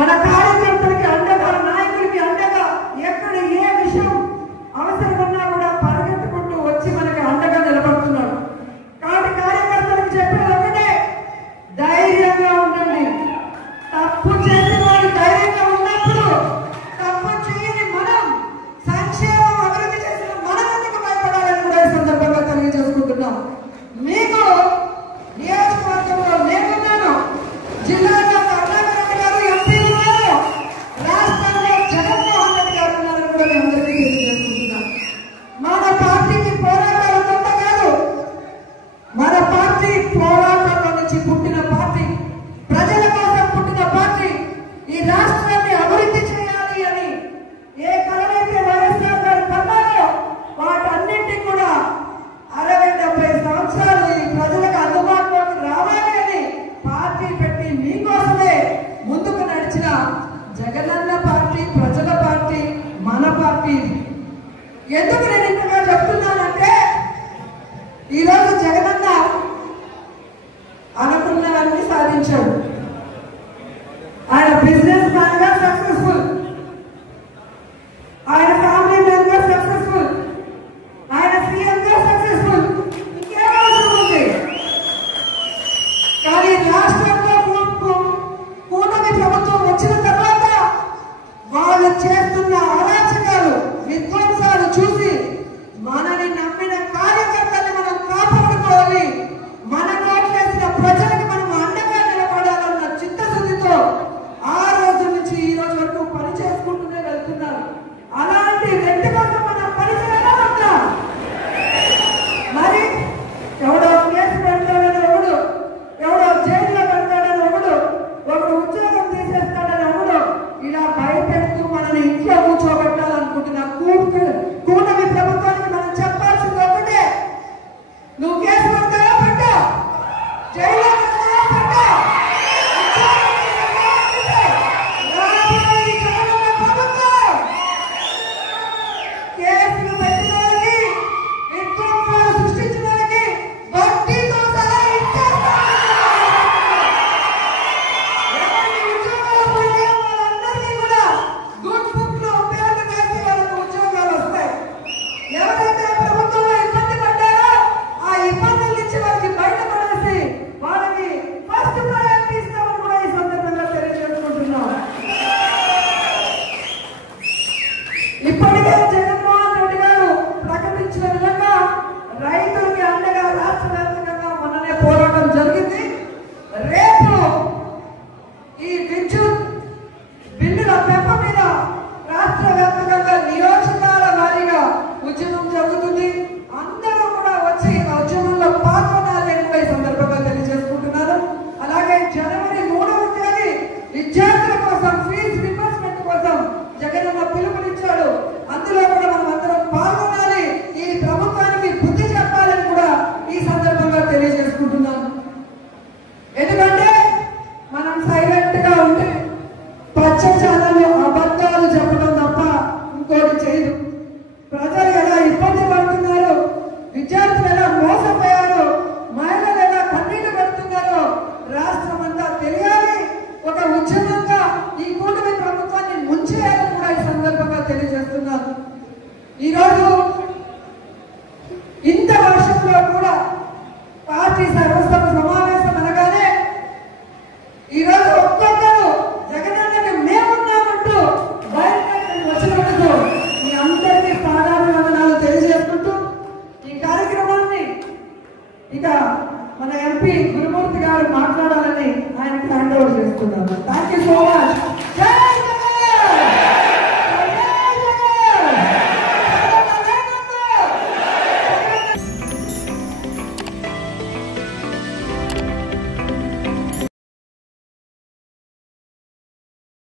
మన కార్యకర్తలకి అండగా, నాయకులకి అండగా ఎక్కడ ఏ విషయం అవసరమన్నా కూడా పరిగెత్తుకుంటూ వచ్చి మనకి అండగా నిలబడుతున్నాడు. కాబట్టి కార్యకర్తలకు చెప్పేది ఒకటే, ధైర్యంగా ఉండండి. తప్పు చేసిన వాళ్ళు ధైర్యంగా ఉన్నప్పుడు తప్పు చేయని మనం సంక్షేమం అభివృద్ధి చేసిన మనం ఎందుకు భయపడాలని కూడా ఈ సందర్భంగా తెలియజేసుకుంటున్నాం. మీకు నియోజకవర్గంలో నేనున్నాను, జిల్లాలో కరుణాకర్ గారు ఎంపీ ఉన్నారు, రాష్ట్రంలో జగన్మోహన్ రెడ్డి గారు ఉన్నారని కూడా మీ అందరికీ తెలియజేసుకుంటున్నాం. మన పార్టీకి పోరాటాలు కొత్త కాదు. మన పార్టీ పోరాటంలో నుంచి పుట్టిన పార్టీ, ప్రజల కోసం పుట్టిన పార్టీ. ఈ రాష్ట్రాన్ని అభివృద్ధి చేయాలి అని ఏ కలనైతే వైఎస్ఆర్ గారు కన్నారో వాటన్నింటినీ కూడా 60-70 సంవత్సరాలు ఈ ప్రజలకు అందుబాటులోకి రావాలి అని పార్టీ పెట్టి మీకోసమే ముందుకు నడిచిన జగనన్న పార్టీ, ప్రజల పార్టీ, మన పార్టీ. ఎందుకు నేను ఇంతగా చెప్తున్నానంటే, ఈరోజు జగనన్న అనుకున్నవన్నీ సాధించాడు. ఆయన బిజినెస్ మ్యాన్ గా సక్సెస్ఫుల్, ఆయన ఫ్యామిలీ మ్యాన్ గా సక్సెస్ఫుల్, ఆయన సీఎం గా సక్సెస్ఫుల్. ఇంకేం అవసరం ఉంది? కానీ రాష్ట్రంలో కూటమి ప్రభుత్వం వచ్చిన తర్వాత వాళ్ళు చేస్తున్న అరాచకాలు, విధ్వంసాలు చూసి మనని నమ్మిన కార్యకర్తల్ని మనం కాపాడుకోవాలి, మన కోట్లేసిన ప్రజలకు మనం అండగా నిలబడాలన్న చిత్తశుద్ధితో ఆ రోజు నుంచి ఈ రోజు వరకు పని చేసుకుంటూనే వెళ్తున్నారు. అలాంటి వ్యక్తి కోసం మనం పని చేయగలుగుతా. మరి ఎవడో కేసు పెడతాడని ఒకడు, ఎవడో జైల్లో పెడతాడని ఒకడు ఉద్యోగం తీసేస్తాడని ఒకడు ఇలా భయపెడుతూ మనని ఇంట్లో కూర్చోబెట్టాలనుకుంటున్న కూటమి ప్రభుత్వానికి మనం చెప్పాల్సింది ఒకటే, నువ్వు కేసు పెడతావా పెట్టా, జైల్లో పెడతావా పెట్టా, కేసులు పెట్టిన వాళ్ళకి, విధ్వంసాలు సృష్టించిన వాళ్ళకి వడ్డీతో సహా ఇచ్చేస్తారు. ఎవరికి ఉద్యోగాలు పోయినా వాళ్ళందరినీ కూడా గుడ్ బుక్ లో పేరు వేసి వాళ్ళకు ఉద్యోగాలు వస్తాయి. ఎవరైతే ప్రభుత్వంలో ఇబ్బంది పడ్డారో ఆ ఇబ్బందుల నుంచి వాళ్ళకి బయటపడేసి వాళ్ళకి ఫస్ట్ ప్రయారిటీ ఇస్తామని కూడా ఈ సందర్భంగా తెలియజేసుకుంటున్నాం. ఇప్పటికే జగన్మోహన్ రెడ్డి గారు ప్రకటించిన విధంగా రైతులకి అండగా రాష్ట్ర వ్యాప్తంగా మొన్ననే పోరాటం జరిగింది. రేపు ఈ విద్యుత్ బిల్లుల పెంపు మీద రాష్ట్ర వ్యాప్తంగా నియోజకాల వారీగా ఉద్యమం జరుగుతుంది. అందరూ కూడా వచ్చి ఆ ఉద్యమంలో పాల్గొనాలి అని కూడా ఈ సందర్భంగా తెలియజేసుకుంటున్నారు. అలాగే జనవరి 3వ తేదీ విద్యార్థుల కోసం ఫీజు రింబర్స్మెంట్ కోసం జగనన్న పిలుపునిచ్చాడు. అందులో కూడా మనం అందరం పాల్గొనాలి, ఈ ప్రభుత్వానికి బుద్ధి చెప్పాలని కూడా ఈ సందర్భంగా తెలియజేసుకుంటున్నాను. ఎందుకంటే